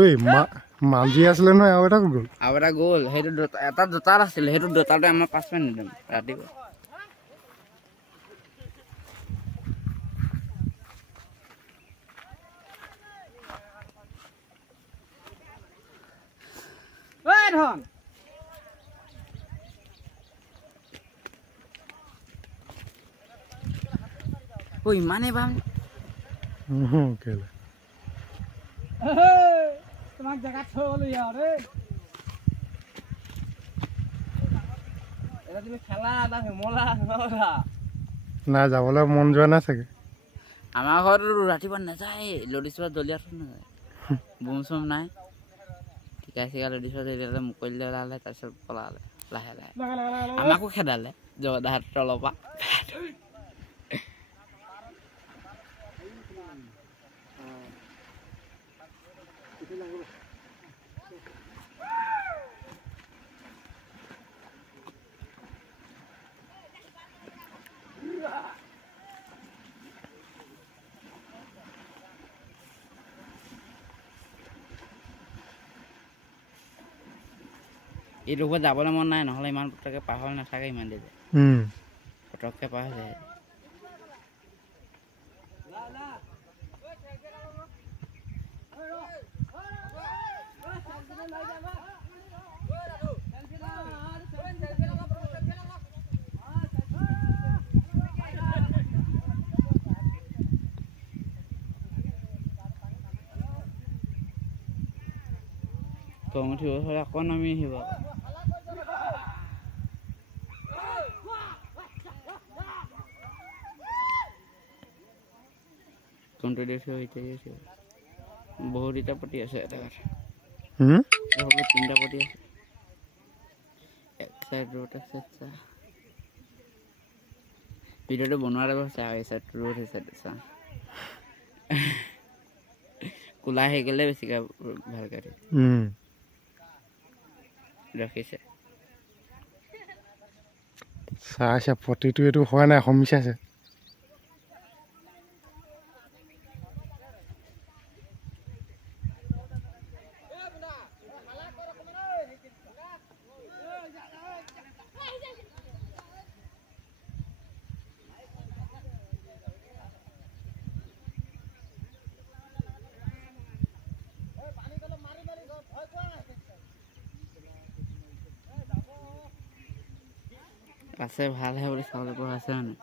ওই মালজি আছিলে নহয় আৰু এটা গ'ল সেইটো এটা দুটাত আছিলে সেইটো দুটাতে আমাৰ 5 মিনিট দিম ৰাতিপুৱা ঐ ধন ঐ ইমানে বাম কেলে তোমাক জায়গা থৈ গ'লো ইয়াৰে এটা তুমি খেলা এটা হেমলা না যাবলৈ মন যোৱা নাই চাগে আমাৰ ঘৰতো ৰাতিপুৱা নাযায় লৰিছোৱা দলিয়াত নাযায় বুম চুম নাই ঠিকা চিকা লৰিছোৱা দলিয়ালে মুকলিলে ওলালে তাৰপিছত পলালে লাহে লাহে আমাকো খেদালে জগদাহাত তলৰ পৰা এই ৰূপত যাবলৈ মন নাই নহ'লে ইমান পটককৈ পাৰ হৈ নাথাকে ইমান দেৰি পটককৈ পাৰ হৈ যায় খং উঠিব হ'লে আকৌ নামি আহিব কোনটো দেখিব এতিয়া বহুত এটা পতি আছে এটা কথা তিনিটা পতি আছে এক চাইড ৰোড আছে ভিডিঅ'টো বনোৱাৰ লগত চা এই চাইড ৰোড এই চাইড চা কোলা হৈ গ'লে বেছিকৈ ভালকৈ ৰাখিছে চাইছে পতিটো এইটো হোৱা নাই সমিচাইছে আছে ভালহে বুলি চাবলৈ পোৱা আছে মানে